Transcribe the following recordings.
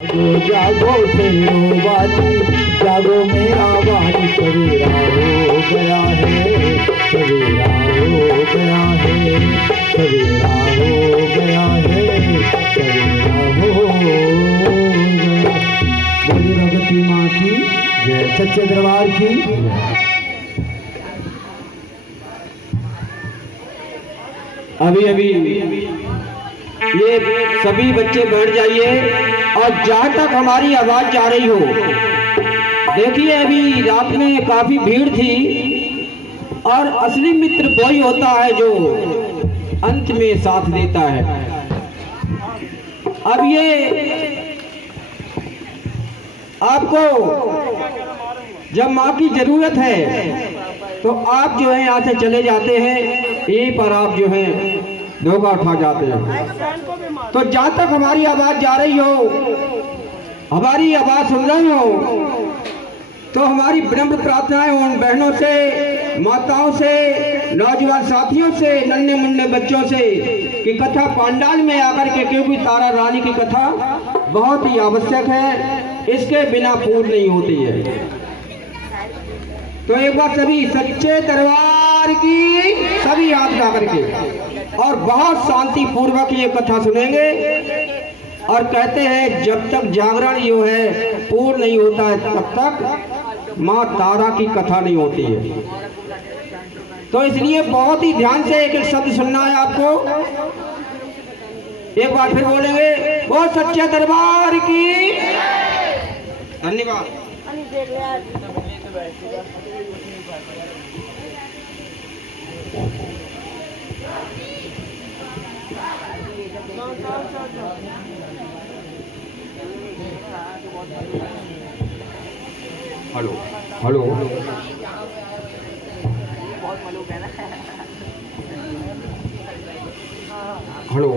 जागो शेरो वाली, जागो मेरा वाली, सवेरा हो गया है, सवेरा हो गया है, सवेरा हो गया है, सवेरा हो गया। बोली भगवती माँ की जय, सच्चे दरबार की। अभी अभी ये सभी बच्चे बैठ जाइए और जहाँ तक हमारी आवाज जा रही हो, देखिए अभी रात में काफी भीड़ थी और असली मित्र वही होता है जो अंत में साथ देता है। अब ये आपको जब माँ की जरूरत है तो आप जो है यहाँ से चले जाते हैं, यहीं पर आप जो है धोखा उठा जाते हैं। तो जहाँ तक हमारी आवाज जा रही हो, हमारी आवाज सुन रही हो, तो हमारी विनम्र प्रार्थना है उन बहनों से, माताओं से, नौजवान साथियों से, नन्हे मुन्ने बच्चों से कि कथा पांडाल में आकर के, क्योंकि तारा रानी की कथा बहुत ही आवश्यक है, इसके बिना पूर्ण नहीं होती है। तो एक बार सभी सच्चे दरबार की सभी हाथ उठा करके और बहुत शांति पूर्वक ये कथा सुनेंगे। और कहते हैं जब तक जागरण जो है पूर्ण नहीं होता है तब तक माँ तारा की कथा नहीं होती है। तो इसलिए बहुत ही ध्यान से एक एक शब्द सुनना है आपको। एक बार फिर बोलेंगे, वो सच्चे दरबार की। धन्यवाद। हेलो हेलो हेलो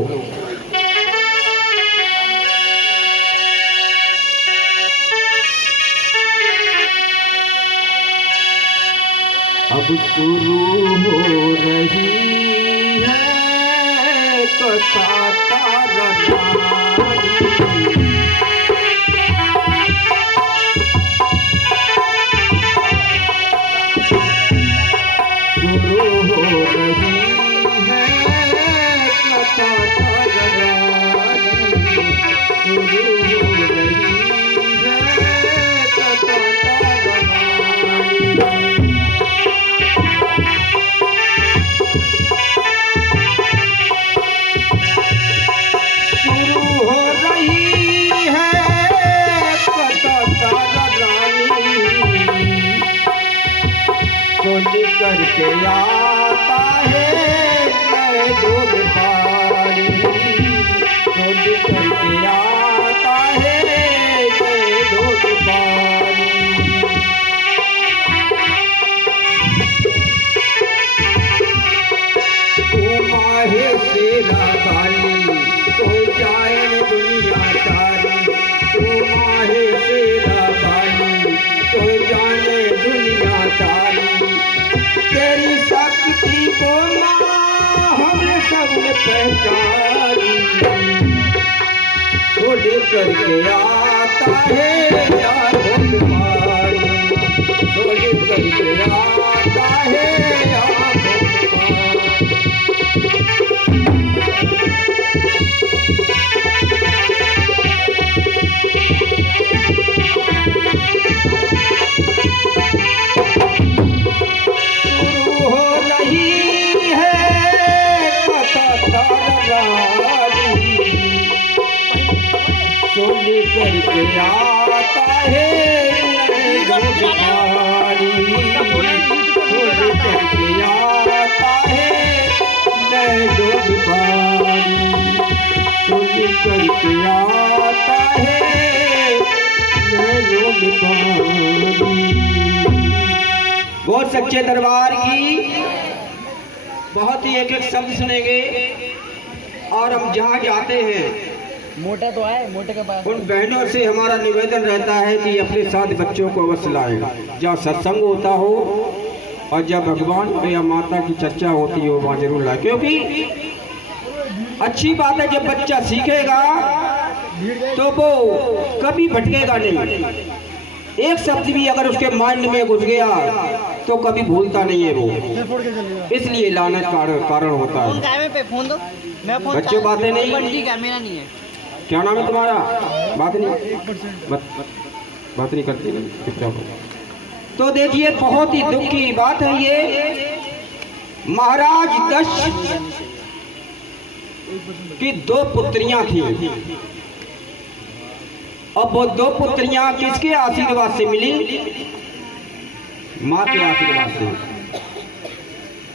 अब शुरू हो रही है कथा तारा रानी। शुरू हो रही है कथा तारा रानी, शुरू हो रही है कथा तारा रानी। करके आता है मैं डूब पारी, चोरी करके आता है मैं डूब पारी। तू माहे तेरा गाली तो जाए दुनिया सारी, तू माहे तेरा गाली तो जाने दुनिया सारी। तेरी शक्ति को माँ हमने सबने पहचानी, छोड़ करके आता है यारों बीमारी, छोड़ करके आता है यारों बीमारी। चोरी करके आता है भिखारी, चोरी करके आता है मैं जो भिखारी, चोरी करके आता है मैं जो भिखारी। बहुत सच्चे दरबार की बहुत ही एक एक शब्द सुनेंगे। और हम जहाँ जाते हैं मोटा तो है, मोटे के पास उन बहनों से हमारा निवेदन रहता है कि अपने साथ बच्चों को अवश्य लाएं। जहाँ सत्संग होता हो और जब भगवान या माता की चर्चा होती हो वहाँ जरूर लाए, क्योंकि अच्छी बात है जब बच्चा सीखेगा तो वो कभी भटकेगा नहीं। एक शब्द भी अगर उसके माइंड में घुस गया तो कभी भूलता नहीं है वो, इसलिए लानत कारण होता है। फोन दो, मैं फोन बच्चों बातें नहीं, ठीक है, मेरा नहीं है। क्या नाम है तुम्हारा? बात नहीं करती, चुपचाप हो। तो देखिए बहुत ही दुख की बात है ये। महाराज दक्ष की 2 पुत्रियां थी, अब वो 2 पुत्रियां किसके आशीर्वाद से मिली? माँ के आशीर्वाद से।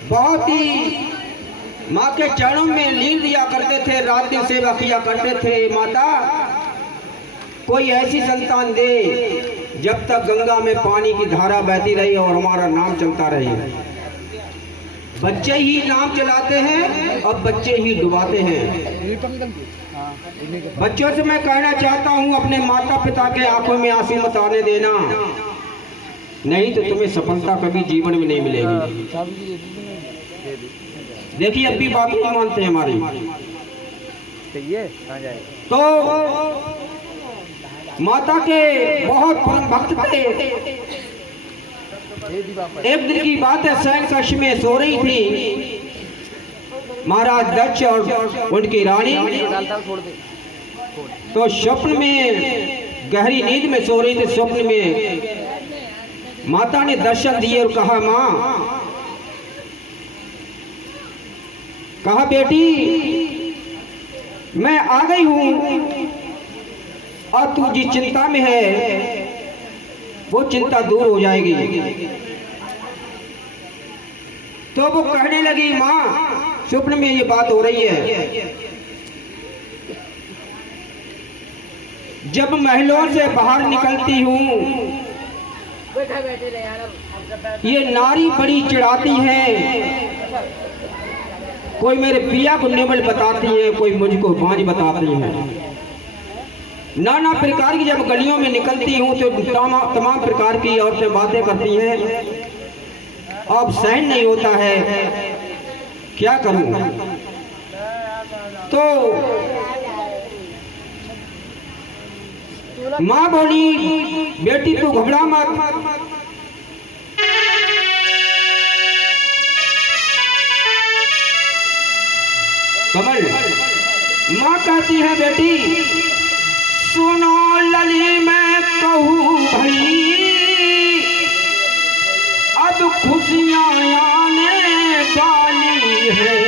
बहुत ही माँ के चरणों में लीन दिया करते थे, रात दिन सेवा किया करते थे। माता कोई ऐसी संतान दे जब तक गंगा में पानी की धारा बहती रही और हमारा नाम चलता रहे। बच्चे ही नाम चलाते हैं और बच्चे ही डुबाते हैं। बच्चों से मैं कहना चाहता हूँ अपने माता पिता के आंखों में आंसू मत आने देना, नहीं तो तुम्हें सफलता कभी जीवन में नहीं मिलेगी। देखिए अब भी बात नहीं मानते हैं हमारी। तो माता के बहुत परम भक्त थे। एक दिन की बात है, शयन कक्ष में सो रही थी महाराज दक्ष और उनकी रानी। तो स्वप्न में, गहरी नींद में सो रही थी, स्वप्न में माता ने दर्शन दिए और कहा, माँ, कहा बेटी मैं आ गई हूं और तू जिस चिंता में है वो चिंता दूर हो जाएगी। तो वो कहने लगी, माँ स्वप्न में ये बात हो रही है, जब महलों से बाहर निकलती हूँ ये नारी बड़ी चिढ़ाती है, कोई मेरे पिया को नेवल बताती है, कोई मुझको बांझ बताती है। नाना प्रकार की जब गलियों में निकलती हूँ तो तमाम प्रकार की औरतें बातें करती हैं, अब सहन नहीं होता है, क्या करूँ? तो माँ बोली, बेटी तू घबरा मत, कमल। माँ कहती है, बेटी सुनो लली मैं कहूँ भई, अब खुशियाँ आने वाली है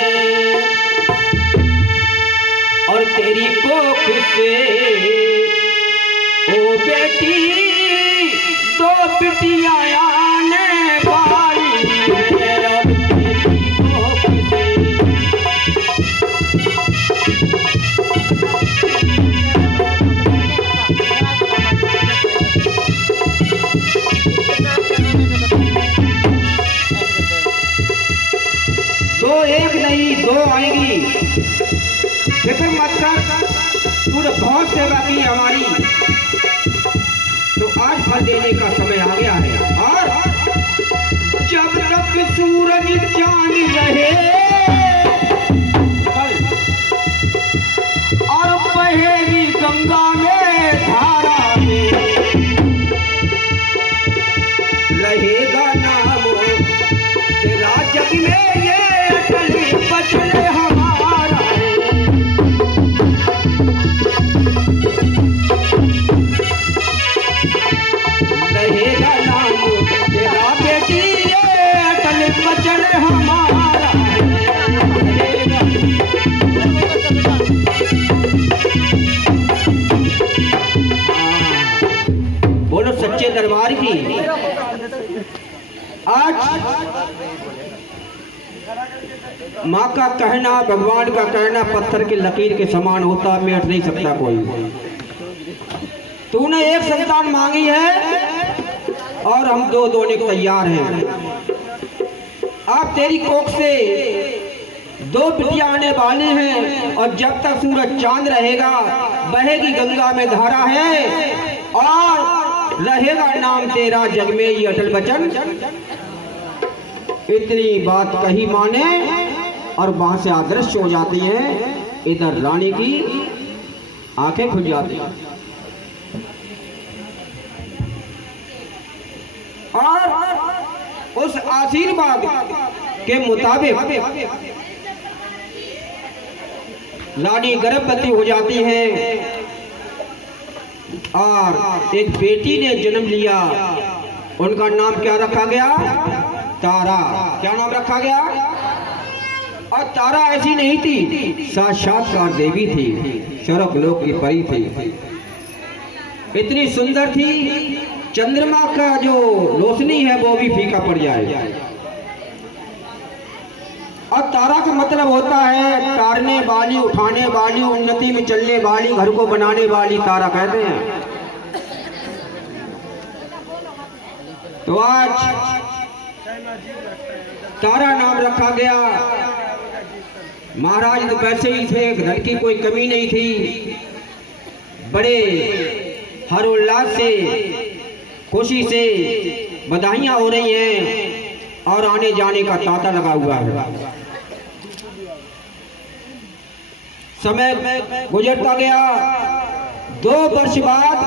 और तेरी कोख से ओ बेटी 2 बिटियाँ आने वाली है। एक नहीं 2 आएंगी, फिक्र मत कर, तूने बहुत सेवा की हमारी, तो आज फल देने का समय आ गया है। और जब तक सूरज चांद रहे और बहेगी गंगा में धारा में, रहेगा नाम तेरा जग में, ये बचन हमारा रहेगा नाम तेरा बेटी, ये अटल बचन हमारा। बोलो सच्चे दरबार की। आज माँ का कहना, भगवान का कहना पत्थर की लकीर के समान होता, मिट नहीं सकता कोई। तूने एक संतान मांगी है और हम 2 देने को तैयार हैं। अब तेरी कोख से 2 बिटियां आने वाली हैं और जब तक सूरज चांद रहेगा बहेगी गंगा में धारा है और रहेगा नाम तेरा जग में, ये अटल बचन। इतनी बात कही माने और वहां से अदृश्य हो जाती है। इधर रानी की आंखें खुल जाती हैं। और उस आशीर्वाद के मुताबिक रानी गर्भवती हो जाती है और एक बेटी ने जन्म लिया। उनका नाम क्या रखा गया? तारा। क्या नाम रखा गया? और तारा ऐसी नहीं थी, साक्षात्कार देवी थी, स्वर्ग लोक की परी थी। इतनी सुंदर थी, चंद्रमा का जो रोशनी है वो भी फीका पड़ जाए। और तारा का मतलब होता है तारने वाली, उठाने वाली, उन्नति में चलने वाली, घर को बनाने वाली तारा कहते हैं। तो आज तारा नाम रखा गया। महाराज तो वैसे ही थे, धन की कोई कमी नहीं थी। बड़े हर्षोल्लास से, खुशी से बधाइयां हो रही हैं और आने जाने का तांता लगा हुआ है। समय गुजरता गया। 2 वर्ष बाद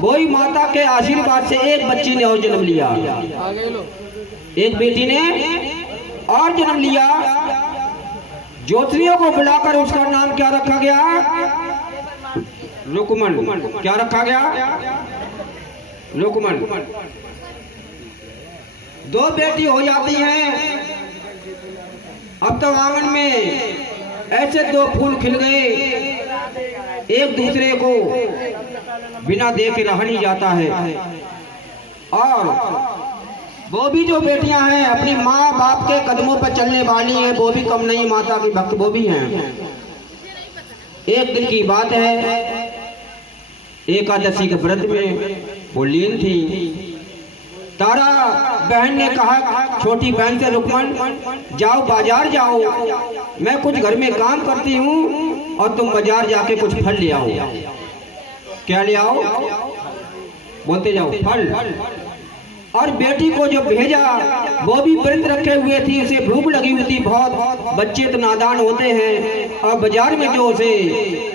वही माता के आशीर्वाद से एक बच्ची ने और जन्म लिया। एक बेटी ने और जन्म लिया। ज्योतिषियों को बुलाकर उसका नाम क्या रखा गया? रुकमन। क्या रखा गया? रुकमन। 2 बेटी हो जाती हैं। अब तो आंगन में ऐसे 2 फूल खिल गए, एक दूसरे को बिना देखे रहा नहीं जाता है। और वो भी जो बेटियां हैं अपनी माँ बाप के कदमों पर चलने वाली हैं, वो भी कम नहीं, माता की भक्त वो भी हैं। एक दिन की बात है, एकादशी के व्रत में वो लीन थी। तारा बहन ने कहा छोटी बहन से, रुकमन जाओ बाजार जाओ, मैं कुछ घर में काम करती हूँ और तुम बाजार जाके कुछ फल ले आओ। क्या ले आओ? बोलते जाओ, फल। और बेटी को जो भेजा वो भी व्रत रखे हुए थी, उसे भूख लगी हुई थी बहुत। बच्चे तो नादान होते हैं। और बाजार में जो उसे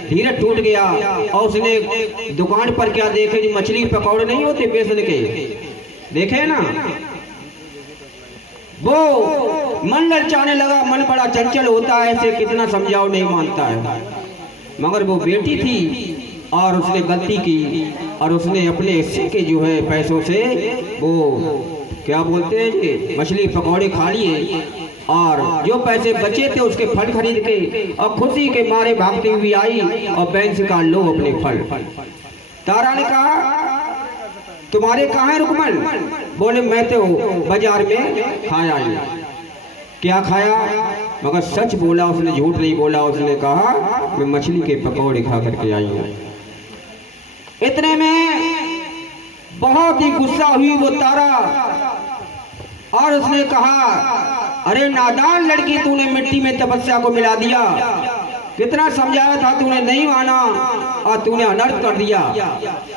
धीरज टूट गया और उसने दुकान पर क्या देखे, जो मछली पकौड़े नहीं होते बेसन के, देखे ना, वो मन ललचाने लगा। मन बड़ा चंचल होता है, ऐसे कितना समझाओ नहीं मानता है। मगर वो बेटी थी और उसने गलती की और उसने अपने हिस्से के जो है पैसों से वो क्या बोलते हैं जी, मछली पकौड़े खा लिए। और जो पैसे बचे थे उसके फल खरीद के और खुशी के मारे भागती हुई आई और बैंक से कहा लो अपने फल। तारा ने कहा तुम्हारे कहाँ है रुकमन? बोले मैं तो बाजार में खाया ही। क्या खाया? मगर सच बोला उसने, झूठ नहीं बोला। उसने कहा मैं मछली के पकौड़े खा करके आई हूँ। इतने में बहुत ही गुस्सा हुई वो तारा और उसने कहा अरे नादान लड़की, तूने मिट्टी में तपस्या को मिला दिया। कितना समझाया था, तूने नहीं माना और तूने अनर्थ कर दिया।